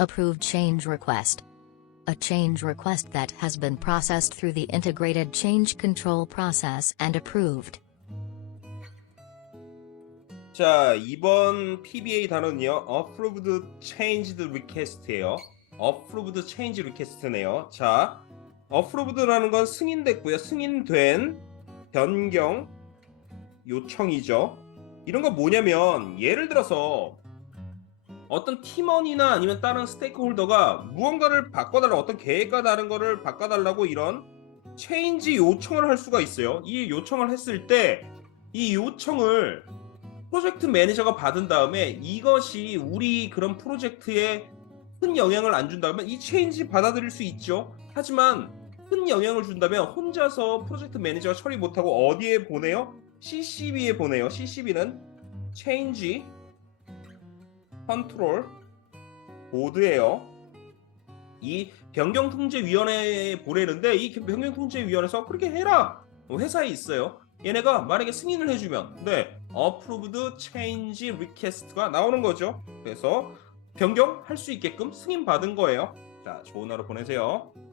Approved change request. A change request that has been processed through the integrated change control process and approved. 자, 이번 PBA 단어는요. approved changed request예요. approved change request네요. 자, approved라는 건 승인됐고요. 승인된 변경 요청이죠. 이런 건 뭐냐면 예를 들어서 어떤 팀원이나 아니면 다른 스테이크홀더가 무언가를 바꿔달라 어떤 계획과 다른 거를 바꿔달라고 이런 체인지 요청을 할 수가 있어요. 이 요청을 했을 때 이 요청을 프로젝트 매니저가 받은 다음에 이것이 우리 그런 프로젝트에 큰 영향을 안 준다면 이 체인지 받아들일 수 있죠. 하지만 큰 영향을 준다면 혼자서 프로젝트 매니저가 처리 못하고 어디에 보내요? CCB에 보내요. CCB는 체인지 컨트롤 보드예요. 이 변경통제위원회에 보내는데 이 변경통제위원회에서 그렇게 해라 회사에 있어요. 얘네가 만약에 승인을 해주면 네 approved change request가 나오는 거죠. 그래서 변경할 수 있게끔 승인 받은 거예요. 자 좋은 하루 보내세요.